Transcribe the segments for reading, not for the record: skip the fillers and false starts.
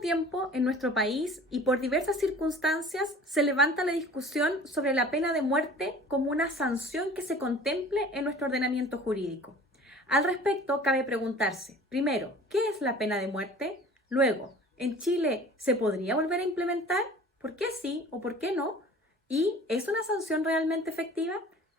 tiempo en nuestro país y por diversas circunstancias se levanta la discusión sobre la pena de muerte como una sanción que se contemple en nuestro ordenamiento jurídico. Al respecto, cabe preguntarse, primero, ¿qué es la pena de muerte? Luego, ¿en Chile se podría volver a implementar? ¿Por qué sí o por qué no? ¿Y es una sanción realmente efectiva?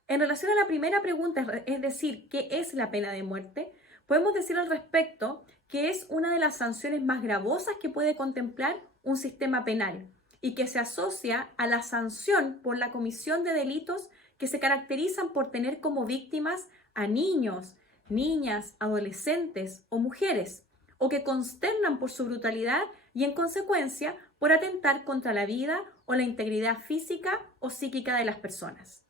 En relación a la primera pregunta, es decir, ¿qué es la pena de muerte? Podemos decir al respecto que es una de las sanciones más gravosas que puede contemplar un sistema penal y que se asocia a la sanción por la comisión de delitos que se caracterizan por tener como víctimas a niños, niñas, adolescentes o mujeres, o que consternan por su brutalidad y en consecuencia por atentar contra la vida o la integridad física o psíquica de las personas.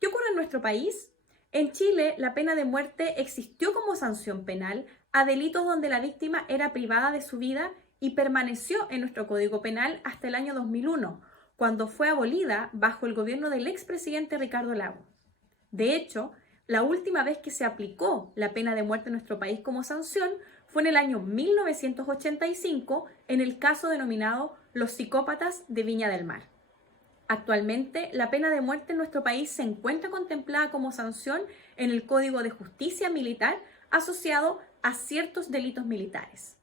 ¿Qué ocurre en nuestro país? En Chile, la pena de muerte existió como sanción penal a delitos donde la víctima era privada de su vida y permaneció en nuestro Código Penal hasta el año 2001, cuando fue abolida bajo el gobierno del expresidente Ricardo Lagos. De hecho, la última vez que se aplicó la pena de muerte en nuestro país como sanción fue en el año 1985 en el caso denominado Los Psicópatas de Viña del Mar. Actualmente, la pena de muerte en nuestro país se encuentra contemplada como sanción en el Código de Justicia Militar asociado a ciertos delitos militares.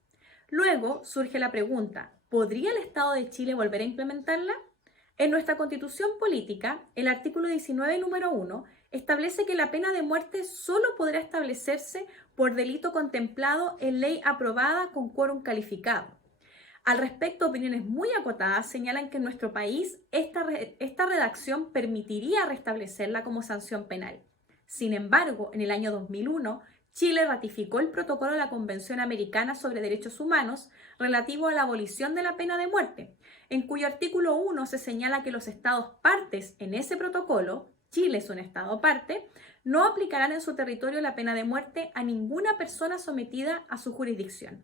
Luego surge la pregunta, ¿podría el Estado de Chile volver a implementarla? En nuestra Constitución Política, el artículo 19, número 1, establece que la pena de muerte solo podrá establecerse por delito contemplado en ley aprobada con quórum calificado. Al respecto, opiniones muy acotadas señalan que en nuestro país esta redacción permitiría restablecerla como sanción penal. Sin embargo, en el año 2001, Chile ratificó el protocolo de la Convención Americana sobre Derechos Humanos relativo a la abolición de la pena de muerte, en cuyo artículo 1 se señala que los estados partes en ese protocolo, Chile es un estado parte, no aplicarán en su territorio la pena de muerte a ninguna persona sometida a su jurisdicción.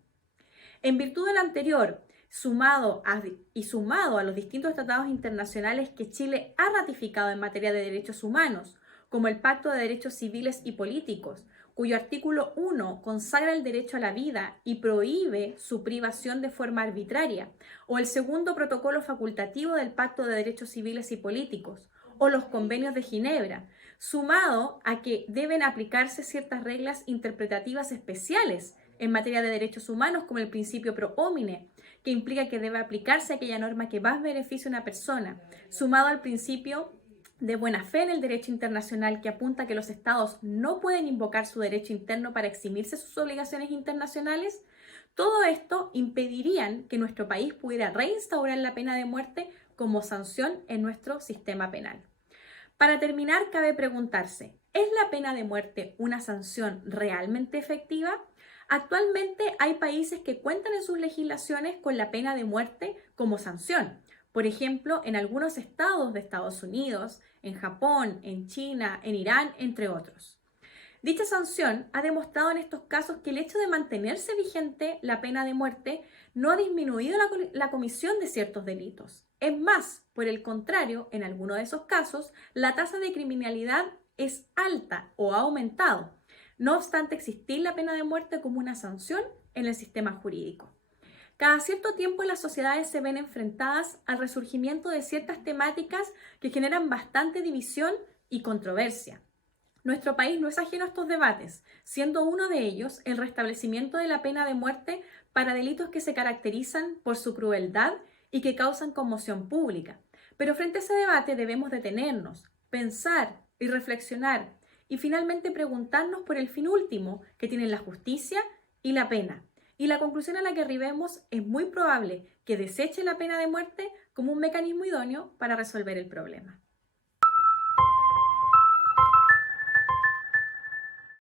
En virtud del anterior, sumado a los distintos tratados internacionales que Chile ha ratificado en materia de derechos humanos, como el Pacto de Derechos Civiles y Políticos, cuyo artículo 1 consagra el derecho a la vida y prohíbe su privación de forma arbitraria, o el segundo protocolo facultativo del Pacto de Derechos Civiles y Políticos, o los convenios de Ginebra, sumado a que deben aplicarse ciertas reglas interpretativas especiales en materia de derechos humanos, como el principio pro homine, que implica que debe aplicarse aquella norma que más beneficia a una persona, sumado al principio de buena fe en el derecho internacional, que apunta a que los estados no pueden invocar su derecho interno para eximirse de sus obligaciones internacionales. Todo esto impedirían que nuestro país pudiera reinstaurar la pena de muerte como sanción en nuestro sistema penal. Para terminar, cabe preguntarse, ¿es la pena de muerte una sanción realmente efectiva? Actualmente hay países que cuentan en sus legislaciones con la pena de muerte como sanción. Por ejemplo, en algunos estados de Estados Unidos, en Japón, en China, en Irán, entre otros. Dicha sanción ha demostrado en estos casos que el hecho de mantenerse vigente la pena de muerte no ha disminuido la comisión de ciertos delitos. Es más, por el contrario, en algunos de esos casos, la tasa de criminalidad es alta o ha aumentado, no obstante existir la pena de muerte como una sanción en el sistema jurídico. Cada cierto tiempo las sociedades se ven enfrentadas al resurgimiento de ciertas temáticas que generan bastante división y controversia. Nuestro país no es ajeno a estos debates, siendo uno de ellos el restablecimiento de la pena de muerte para delitos que se caracterizan por su crueldad y que causan conmoción pública. Pero frente a ese debate debemos detenernos, pensar y reflexionar y finalmente preguntarnos por el fin último que tienen la justicia y la pena. Y la conclusión a la que arribemos es muy probable que deseche la pena de muerte como un mecanismo idóneo para resolver el problema.